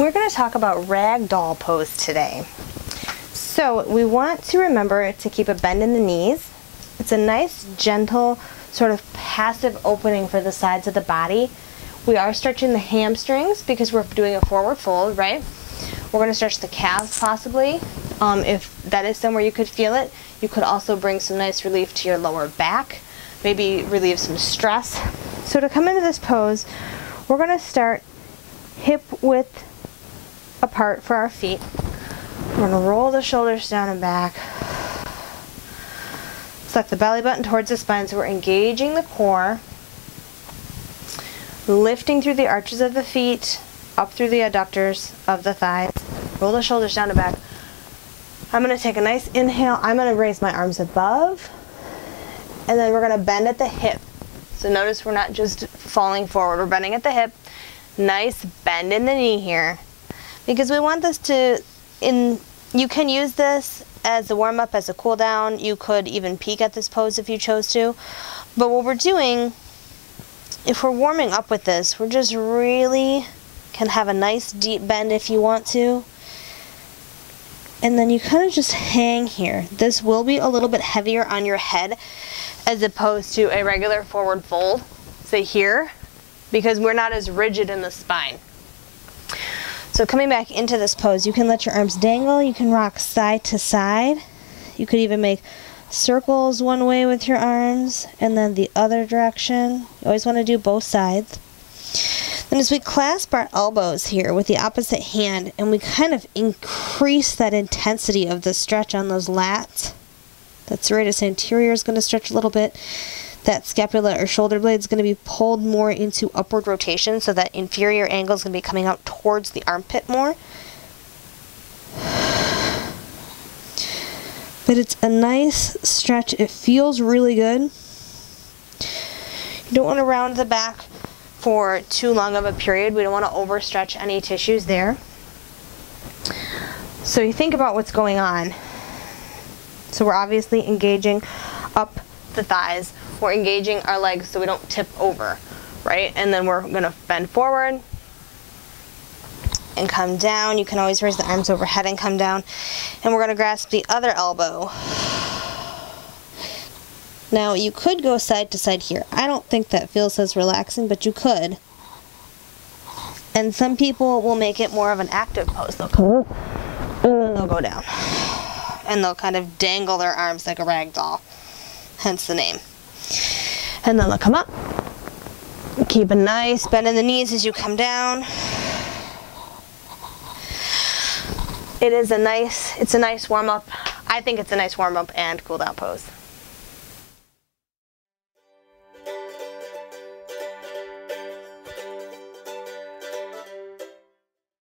We're going to talk about ragdoll pose today. So we want to remember to keep a bend in the knees. It's a nice, gentle, sort of passive opening for the sides of the body. We are stretching the hamstrings because we're doing a forward fold, right? We're going to stretch the calves possibly. If that is somewhere you could feel it, you could also bring some nice relief to your lower back, maybe relieve some stress. So to come into this pose, we're going to start hip width apart for our feet. We're going to roll the shoulders down and back. Suck the belly button towards the spine so we're engaging the core. Lifting through the arches of the feet, up through the adductors of the thighs. Roll the shoulders down and back. I'm going to take a nice inhale. I'm going to raise my arms above. And then we're going to bend at the hip. So notice we're not just falling forward. We're bending at the hip. Nice bend in the knee here. Because we want this to, you can use this as a warm-up, as a cool-down. You could even peek at this pose if you chose to. But what we're doing, if we're warming up with this, we're just really can have a nice deep bend if you want to. And then you kind of just hang here. This will be a little bit heavier on your head as opposed to a regular forward fold, say here, because we're not as rigid in the spine. So coming back into this pose, you can let your arms dangle, you can rock side to side. You could even make circles one way with your arms and then the other direction. You always want to do both sides. Then as we clasp our elbows here with the opposite hand and we kind of increase that intensity of the stretch on those lats, that serratus anterior is going to stretch a little bit. That scapula or shoulder blade is going to be pulled more into upward rotation, so that inferior angle is going to be coming out towards the armpit more. But it's a nice stretch. It feels really good. You don't want to round the back for too long of a period. We don't want to overstretch any tissues there. So you think about what's going on. So we're obviously engaging up the thighs. We're engaging our legs so we don't tip over, right? And then we're going to bend forward and come down. You can always raise the arms overhead and come down. And we're going to grasp the other elbow. Now, you could go side to side here. I don't think that feels as relaxing, but you could. And some people will make it more of an active pose. They'll come up and then they'll go down. And they'll kind of dangle their arms like a rag doll. Hence the name. And then they'll come up. Keep a nice bend in the knees as you come down. It's a nice warm-up. I think it's a nice warm-up and cool-down pose.